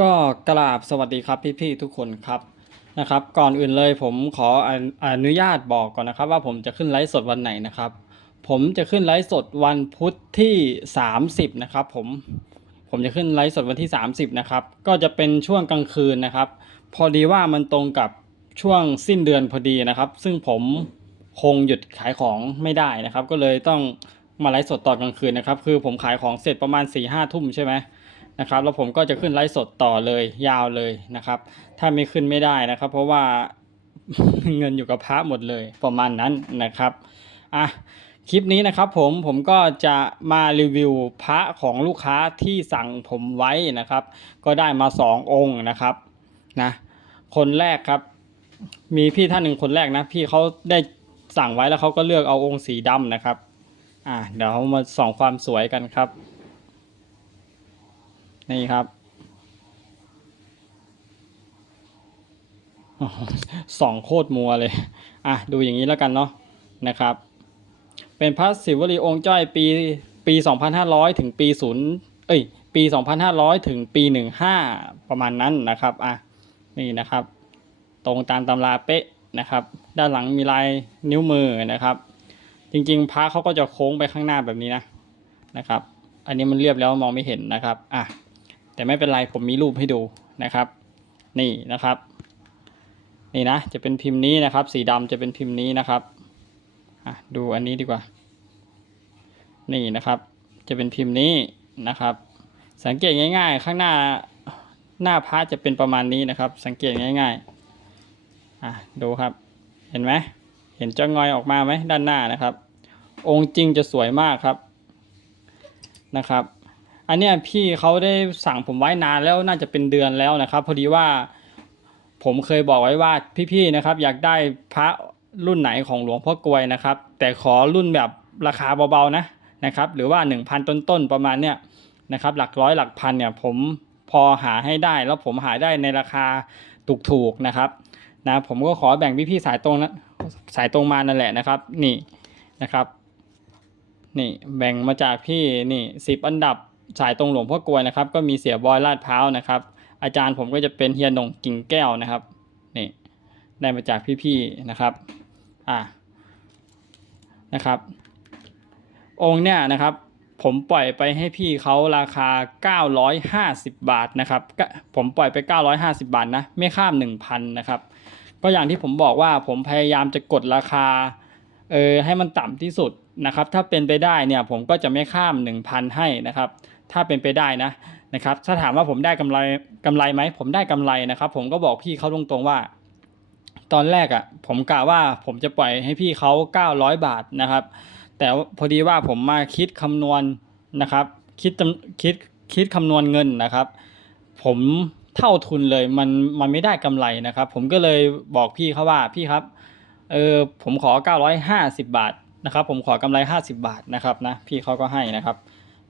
ก็กราบสวัสดีครับพี่ๆทุกคนครับนะครับ ก่อนอื่นเลยผมขออนุญาตบอกก่อนนะครับ ว่าผมจะขึ้นไลฟ์สดวันไหนนะครับ ผมจะขึ้นไลฟ์สดวันพุธที่ 30 นะครับผมผมจะขึ้นไลฟ์สดวันที่ 30 นะครับ ก็จะเป็นช่วงกลางคืนนะครับ พอดีว่ามันตรงกับช่วงสิ้นเดือนพอดีนะครับ ซึ่งผมคงหยุดขายของไม่ได้นะครับ ก็เลยต้องมาไลฟ์สดตอนกลางคืนนะครับ คือผมขายของเสร็จประมาณ4ี่ห้าทุ่มใช่ไหม นะครับแล้วผมก็จะขึ้นไลฟ์สดต่อเลยยาวเลยนะครับ ถ้าไม่ขึ้นไม่ได้นะครับ เพราะว่าเงินอยู่กับพระหมดเลยประมาณนั้นนะครับอะคลิปนี้นะครับผมผมก็จะมารีวิวพระของลูกค้าที่สั่งผมไว้นะครับ ก็ได้มาสององค์นะครับนะคนแรกครับ มีพี่ท่านหนึ่งคนแรกนะ พี่เขาได้สั่งไว้แล้วเขาก็เลือกเอาองค์สีดำนะครับ อะเดี๋ยวมาส่องความสวยกันครับ นี่ครับสองโคตรมัวเลย อะ ดูอย่างนี้แล้วกันเนาะนะครับ เป็นพระศิวลีองค์จ้อยปีปี 2500 ถึงปี0เอ้ย ปี 2500 ถึงปี 15 ประมาณนั้นนะครับ อะ นี่นะครับ ตรงตามตำราเป๊ะนะครับ ด้านหลังมีลายนิ้วมือนะครับ จริงๆพระเขาก็จะโค้งไปข้างหน้าแบบนี้นะนะครับ อันนี้มันเรียบแล้วมองไม่เห็นนะครับ อะ แต่ไม่เป็นไรผมมีรูปให้ดูนะครับ นี่นะครับ นี่นะจะเป็นพิมพ์นี้นะครับ สีดำจะเป็นพิมพ์นี้นะครับดูอันนี้ดีกว่า นี่นะครับ จะเป็นพิมพ์นี้นะครับ สังเกตง่าย ๆ ข้างหน้าหน้าพระจะเป็นประมาณนี้นะครับ สังเกตง่ายๆอะดูครับ เห็นไหมเห็นจ้องอยออกมาไหมด้านหน้านะครับ องค์จริงจะสวยมากครับนะครับ อันเนี้ยพี่เขาได้สั่งผมไว้นานแล้วน่าจะเป็นเดือนแล้วนะครับ พอดีว่าผมเคยบอกไว้ว่าพี่ๆนะครับ อยากได้พระรุ่นไหนของหลวงพ่อกลวยนะครับ แต่ขอรุ่นแบบราคาเบาๆนะนะครับ หรือว่า 1,000 ต้นๆประมาณเนี้ยนะครับ หลักร้อยหลักพันเนี่ยผมพอหาให้ได้แล้วผมหาได้ในราคาถูกๆนะครับนะผมก็ขอแบ่งพี่ๆสายตรงนะสายตรงมานั่นแหละนะครับ นี่นะครับ นี่แบ่งมาจากพี่นี่สิบอันดับ สายตรงหลวงพ่อกลวยนะครับ ก็มีเสียบอยลาดพร้าวนะครับ อาจารย์ผมก็จะเป็นเฮียนงกิ่งแก้วนะครับนี่ได้มาจากพี่ๆนะครับอ่านะครับ องค์เนี่ยนะครับผมปล่อยไปให้พี่เขาราคา 950 บาทนะครับ ผมปล่อยไป 950 บาทนะ ไม่ข้าม 1,000 นะครับ ก็อย่างที่ผมบอกว่าผมพยายามจะกดราคา เออให้มันต่ำที่สุดนะครับ ถ้าเป็นไปได้เนี่ยผมก็จะไม่ข้าม 1,000 ให้นะครับ ถ้าเป็นไปได้นะนะครับถ้าถามว่าผมได้กำไรกำไรไหมผมได้กำไรนะครับ ผมก็บอกพี่เขาตรงๆว่า ตอนแรกอะ่ะ ผมกะว่าผมจะปล่อยให้พี่เขา900 บาทนะครับ แต่พอดีว่าผมมาคิดคำนวณนะครับ คิดจำคิดคิดคำนวณเงินนะครับ ผมเท่าทุนเลยมันมันไม่ได้กำไรนะครับ ผมก็เลยบอกพี่เขาว่าพี่ครับเออผมขอ 950 บาทนะครับ ผมขอกำไร 50 บาทนะครับนะพี่เขาก็ให้นะครับ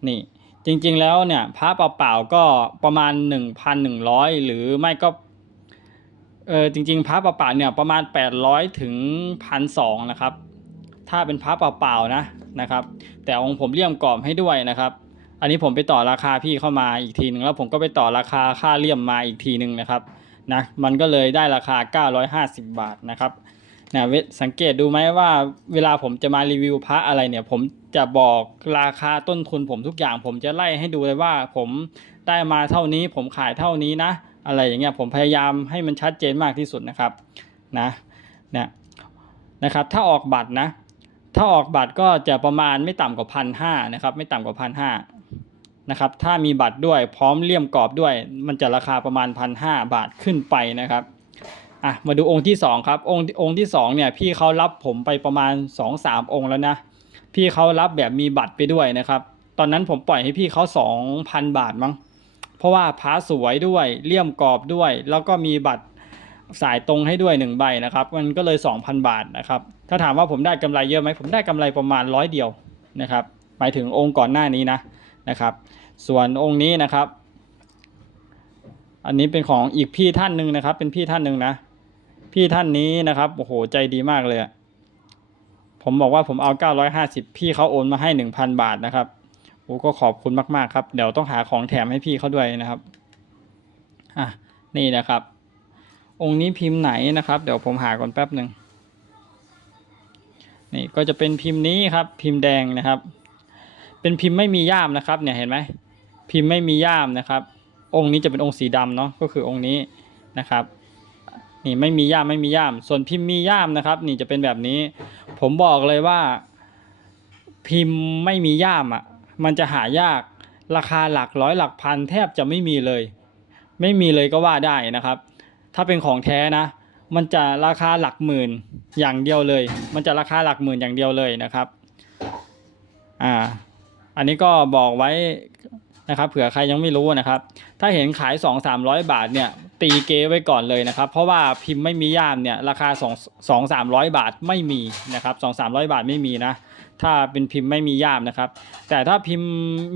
นี่ จริงๆแล้วเนี่ยพระเปล่าๆก็ประมาณ 1,100 หรือไม่ก็เออจริงๆพระเปล่าๆเนี่ยประมาณ 800 ถึง 1,200 นะครับ ถ้าเป็นพระเปล่าๆนะนะครับ แต่องค์ผมเลี่ยมกรอบให้ด้วยนะครับ อันนี้ผมไปต่อราคาพี่เข้ามาอีกทีหนึ่งแล้วผมก็ไปต่อราคาค่าเลี่ยมมาอีกทีหนึ่งนะครับนะมันก็เลยได้ราคา 950 บาทนะครับ นะเวสังเกตดูไหมว่าเวลาผมจะมารีวิวพระอะไรเนี่ย ผมจะบอกราคาต้นทุนผมทุกอย่าง ผมจะไล่ให้ดูเลยว่า ผมได้มาเท่านี้ ผมขายเท่านี้นะ อะไรอย่างเงี้ยผมพยายามให้มันชัดเจนมากที่สุดนะครับนะเนี่ยนะครับถ้าออกบัตรนะ ถ้าออกบัตรก็จะประมาณไม่ต่ำกว่าพันห้านะครับ ไม่ต่ำกว่าพันห้านะครับถ้ามีบัตรด้วยพร้อมเลี่ยมกรอบด้วย มันจะราคาประมาณพันห้าบาทขึ้นไปนะครับ อะมาดูองค์ที่สองครับ องค์องค์ที่สองเนี่ยพี่เขารับผมไปประมาณสองสามองค์แล้วนะ พี่เขารับแบบมีบัตรไปด้วยนะครับ ตอนนั้นผมปล่อยให้พี่เขาสองพันบาทมั้ง เพราะว่าพระสวยด้วยเลี่ยมกรอบด้วย แล้วก็มีบัตรสายตรงให้ด้วยหนึ่งใบนะครับ มันก็เลย 2,000 บาทนะครับ ถ้าถามว่าผมได้กำไรเยอะไหมผมได้กำไรประมาณร้อยเดียวนะครับหมายถึงองค์ก่อนหน้านี้นะนะครับ ส่วนองค์นี้นะครับ อันนี้เป็นของอีกพี่ท่านหนึ่งนะครับ เป็นพี่ท่านหนึ่งนะ พี่ท่านนี้นะครับโอ้โหใจดีมากเลยผมบอกว่าผมเอา 950 พี่เขาโอนมาให้ 1,000 บาทนะครับโอ้ก็ขอบคุณมากๆครับเดี๋ยวต้องหาของแถมให้พี่เขาด้วยนะครับอะนี่นะครับ องค์นี้พิมพ์ไหนนะครับ เดี๋ยวผมหาก่อนแป๊บหนึ่งนี่ก็จะเป็นพิมพ์นี้ครับ พิมพ์แดงนะครับ เป็นพิมพ์ไม่มีย่ามนะครับ เนี่ยเห็นไหมพิมพ์ไม่มีย่ามนะครับ องค์นี้จะเป็นองค์สีดำเนาะก็คือองค์นี้นะครับ นี่ไม่มีย่ามไม่มีย่าม ส่วนพิมพ์มีย่ามนะครับ นี่จะเป็นแบบนี้ ผมบอกเลยว่า พิมพ์ไม่มีย่ามอะ มันจะหายากราคาหลักร้อยหลักพันแทบจะไม่มีเลย ไม่มีเลยก็ว่าได้นะครับ ถ้าเป็นของแท้นะ มันจะราคาหลักหมื่นอย่างเดียวเลย มันจะราคาหลักหมื่นอย่างเดียวเลยนะครับ อ่า อันนี้ก็บอกไว้ นะครับเผื่อใครยังไม่รู้นะครับ ถ้าเห็นขาย 2 3 0 0 บาทเนี่ยตีเกไว้ก่อนเลยนะครับ เพราะว่าพิมพ์ไม่มีย่ามเนี่ยราคา2 2 3 0 0 บาทไม่มีนะครับ2 3 0 0 บาทไม่มีนะถ้าเป็นพิมพ์ไม่มีย่ามนะครับ แต่ถ้าพิมพ์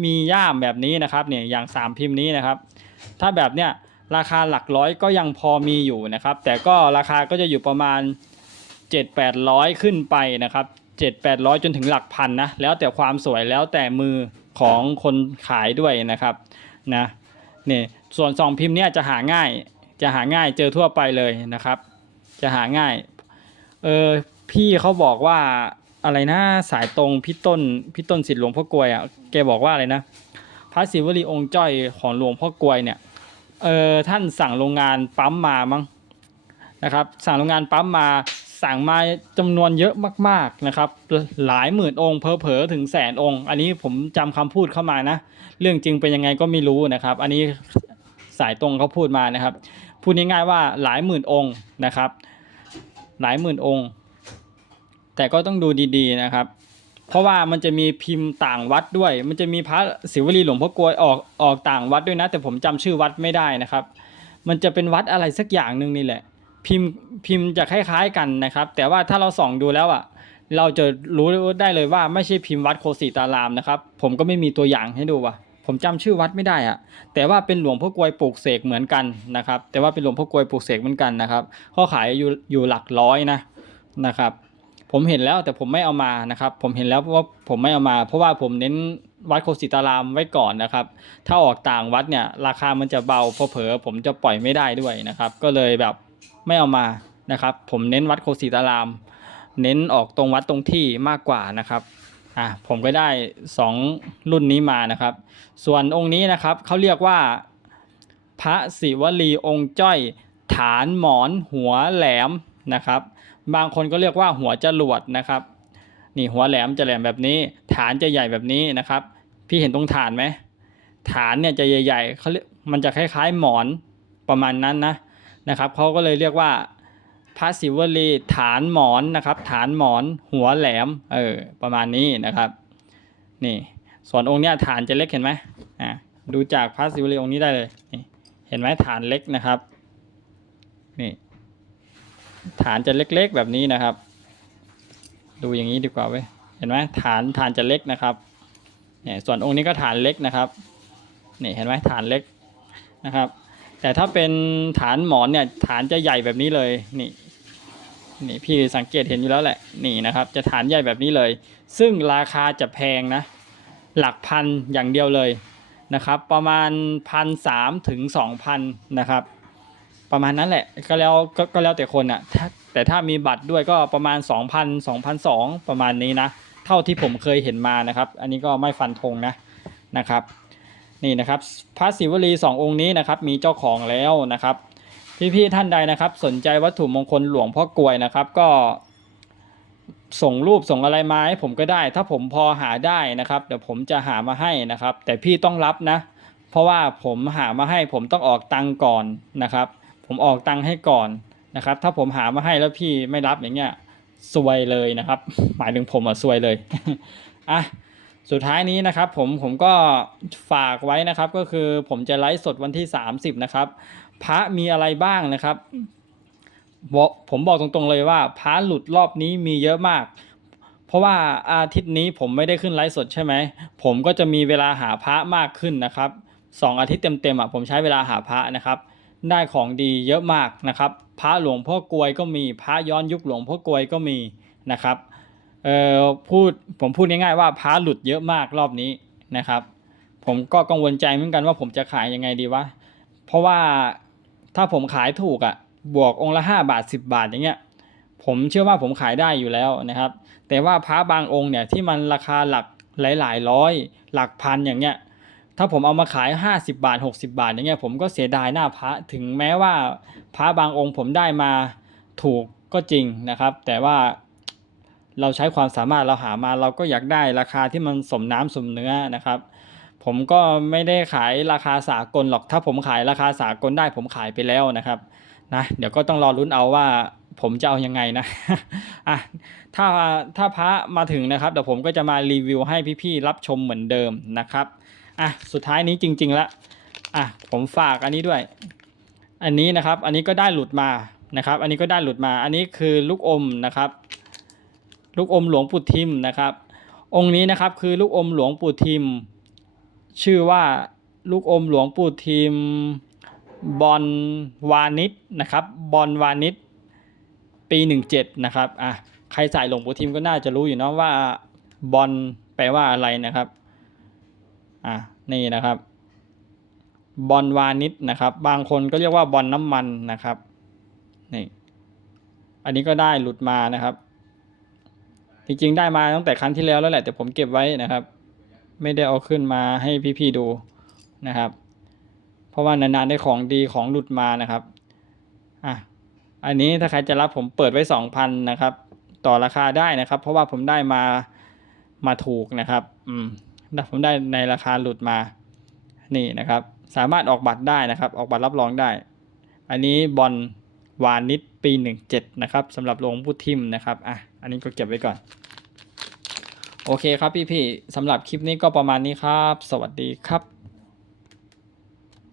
มีย่ามแบบนี้นะครับเนี่ยอย่าง 3 พิมพ์นี้นะครับ ถ้าแบบเนี้ยราคาหลักร้อยก็ยังพอมีอยู่นะครับ แต่ก็ราคาก็จะอยู่ประมาณ 7 800 ขึ้นไปนะครับ7 800 จนถึงหลักพันนะแล้วแต่ความสวยแล้วแต่มือ ของคนขายด้วยนะครับนะนี่ส่วนซองพิมพ์เนี่ยจะหาง่ายจะหาง่ายเจอทั่วไปเลยนะครับ จะหาง่ายเออพี่เขาบอกว่าอะไรนะสายตรงพี่ต้นพี่ต้นสิทธิ์หลวงพ่อกลวยอะแกบอกว่าอะไรนะพระศิวลีองค์จ้อยของหลวงพ่อกลวยเนี่ยเออท่านสั่งโรงงานปั๊มมามั้งนะครับ สั่งโรงงานปั๊มมา สั่งมาจำนวนเยอะมาก ๆนะครับ หลายหมื่นองค์เพอๆถึงแสนองค์ อันนี้ผมจำคำพูดเข้ามานะ เรื่องจริงเป็นยังไงก็ไม่รู้นะครับ อันนี้สายตรงเขาพูดมานะครับ พูดง่ายๆว่าหลายหมื่นองค์นะครับ หลายหมื่นองค์ แต่ก็ต้องดูดีๆนะครับ เพราะว่ามันจะมีพิมพ์ต่างวัดด้วย มันจะมีพระศิวลีหลวงพ่อกลวยออกออกต่างวัดด้วยนะ แต่ผมจำชื่อวัดไม่ได้นะครับ มันจะเป็นวัดอะไรสักอย่างหนึ่งนี่แหละ พิมพ์พิมพ์จะคล้ายๆกันนะครับ แต่ว่าถ้าเราส่องดูแล้วอะเราจะรู้ได้เลยว่าไม่ใช่พิมพ์วัดโคสิตารามนะครับ ผมก็ไม่มีตัวอย่างให้ดูว่ะ ผมจำชื่อวัดไม่ได้อะแต่ว่าเป็นหลวงพ่อกลวยปลูกเสกเหมือนกันนะครับ แต่ว่าเป็นหลวงพ่อกลวยปลูกเสกเหมือนกันนะครับเขาขายอยู่อยู่หลักร้อยนะนะครับ ผมเห็นแล้วแต่ผมไม่เอามานะครับ ผมเห็นแล้วว่าผมไม่เอามา เพราะว่าผมเน้นวัดโคสิตารามไว้ก่อนนะครับ ถ้าออกต่างวัดเนี่ยราคามันจะเบาเพอเผลอผมจะปล่อยไม่ได้ด้วยนะครับ ก็เลยแบบ ไม่เอามานะครับ ผมเน้นวัดโคสิตาราม เน้นออกตรงวัดตรงที่มากกว่านะครับอะผมก็ได้ 2 รุ่นนี้มานะครับ ส่วนองค์นี้นะครับเขาเรียกว่า พระศิวลีองค์จ้อยฐานหมอนหัวแหลมนะครับ บางคนก็เรียกว่าหัวจรวดนะครับ นี่หัวแหลมจะแหลมแบบนี้ ฐานจะใหญ่แบบนี้นะครับ พี่เห็นตรงฐานไหมฐานเนี่ยจะใหญ่ๆเขาเรียกมันจะคล้ายๆหมอนประมาณนั้นนะ นะครับเขาก็เลยเรียกว่าพระศิวลีฐานหมอนนะครับ ฐานหมอนหัวแหลมเออประมาณนี้นะครับนี่ส่วนองค์เนี้ยฐานจะเล็กเห็นไหมอ่าดูจากพระศิวลีองค์นี้ได้เลยนี่เห็นไหมฐานเล็กนะครับนี่ฐานจะเล็กๆแบบนี้นะครับ ดูอย่างนี้ดีกว่าเว้ยเห็นไหมฐานฐานจะเล็กนะครับเนี่ยส่วนองค์นี้ก็ฐานเล็กนะครับนี่เห็นไหมฐานเล็กนะครับ แต่ถ้าเป็นฐานหมอนเนี่ยฐานจะใหญ่แบบนี้เลยนี่นี่พี่สังเกตเห็นอยู่แล้วแหละนี่นะครับ จะฐานใหญ่แบบนี้เลย ซึ่งราคาจะแพงนะ หลักพันอย่างเดียวเลยนะครับ ประมาณพันสามถึงสองพันนะครับ ประมาณนั้นแหละก็แล้วก็ก็แล้วแต่คนอะแต่ถ้ามีบัตรด้วยก็ประมาณ 2,000 2,200ประมาณนี้นะ เท่าที่ผมเคยเห็นมานะครับ อันนี้ก็ไม่ฟันธงนะนะครับ นี่นะครับพระศิวลีสององค์นี้นะครับมีเจ้าของแล้วนะครับ พี่ๆท่านใดนะครับ สนใจวัตถุมงคลหลวงพ่อกลวยนะครับ ก็ส่งรูปส่งอะไรมาให้ผมก็ได้ ถ้าผมพอหาได้นะครับ เดี๋ยวผมจะหามาให้นะครับ แต่พี่ต้องรับนะ เพราะว่าผมหามาให้ผมต้องออกตังก่อนนะครับ ผมออกตังให้ก่อนนะครับ ถ้าผมหามาให้แล้วพี่ไม่รับอย่างเงี้ยซวยเลยนะครับ หมายถึงผมอะซวยเลยอะ สุดท้ายนี้นะครับผมผมก็ฝากไว้นะครับก็คือผมจะไลฟ์สดวันที่ 30 นะครับ พระมีอะไรบ้างนะครับ ผมบอกตรงๆเลยว่าพระหลุดรอบนี้มีเยอะมาก เพราะว่าอาทิตย์นี้ผมไม่ได้ขึ้นไลฟ์สดใช่ไหม ผมก็จะมีเวลาหาพระมากขึ้นนะครับสองอาทิตย์เต็มๆอะผมใช้เวลาหาพระนะครับ ได้ของดีเยอะมากนะครับ พระหลวงพ่อกลวยก็มีพระย้อนยุคหลวงพ่อกลวยก็มีนะครับ ออพูดผมพูดง่ายๆว่าพระหลุดเยอะมากรอบนี้นะครับ ผมก็กังวลใจเหมือนกันว่าผมจะขายยังไงดีวะเพราะว่าถ้าผมขายถูกอะ่ะบวกองค์ละห้าบาทสิบาทอย่างเงี้ยผมเชื่อว่าผมขายได้อยู่แล้วนะครับ แต่ว่าพระบางองค์เนี่ยที่มันราคาหลักหลายๆร้อย หลักพันอย่างเงี้ยถ้าผมเอามาขาย 50 บาท 60 บาทอย่างเงี้ยผมก็เสียดายหน้าพระถึงแม้ว่าพระบางองค์ผมได้มาถูกก็จริงนะครับ แต่ว่า เราใช้ความสามารถเราหามาเราก็อยากได้ราคาที่มันสมน้ำสมเนื้อนะครับ ผมก็ไม่ได้ขายราคาสากลหรอกถ้าผมขายราคาสากลได้ผมขายไปแล้วนะครับนะเดี๋ยวก็ต้องรอลุ้นเอาว่าผมจะเอายังไงนะอะถ้าถ้าพระมาถึงนะครับเดี๋ยวผมก็จะมารีวิวให้พี่ๆรับชมเหมือนเดิมนะครับอะสุดท้ายนี้จริงๆละอะผมฝากอันนี้ด้วย อันนี้นะครับ อันนี้ก็ได้หลุดมานะครับ อันนี้ก็ได้หลุดมา อันนี้คือลูกอมนะครับ ลูกอมหลวงปู่ทิมนะครับ องค์นี้นะครับคือลูกอมหลวงปู่ทิม ชื่อว่าลูกอมหลวงปู่ทิมบอลวานิชนะครับบอลวานิชปีหนึ่งเจ็ดนะครับอะใครใส่หลวงปู่ทิมก็น่าจะรู้อยู่เนาะว่าบอลแปลว่าอะไรนะครับอะนี่นะครับบอลวานิชนะครับ บางคนก็เรียกว่าบอลน้ำมันนะครับนี่อันนี้ก็ได้หลุดมานะครับ จริงๆได้มาตั้งแต่ครั้งที่แล้วแล้วแหละแต่ผมเก็บไว้นะครับ ไม่ได้เอาขึ้นมาให้พี่ๆดูนะครับ เพราะว่านานๆได้ของดีของหลุดมานะครับอะอันนี้ถ้าใครจะรับผมเปิดไว้สองพันนะครับ ต่อราคาได้นะครับ เพราะว่าผมได้มามาถูกนะครับ อืมผมได้ในราคาหลุดมา นี่นะครับ สามารถออกบัตรได้นะครับ ออกบัตรรับรองได้ อันนี้บอลวานิชปีหนึ่งเจ็ดนะครับสำหรับลงพุทิมนะครับ อะ อันนี้ก็เก็บไว้ก่อน โอเคครับพี่ๆสำหรับคลิปนี้ก็ประมาณนี้ครับ สวัสดีครับ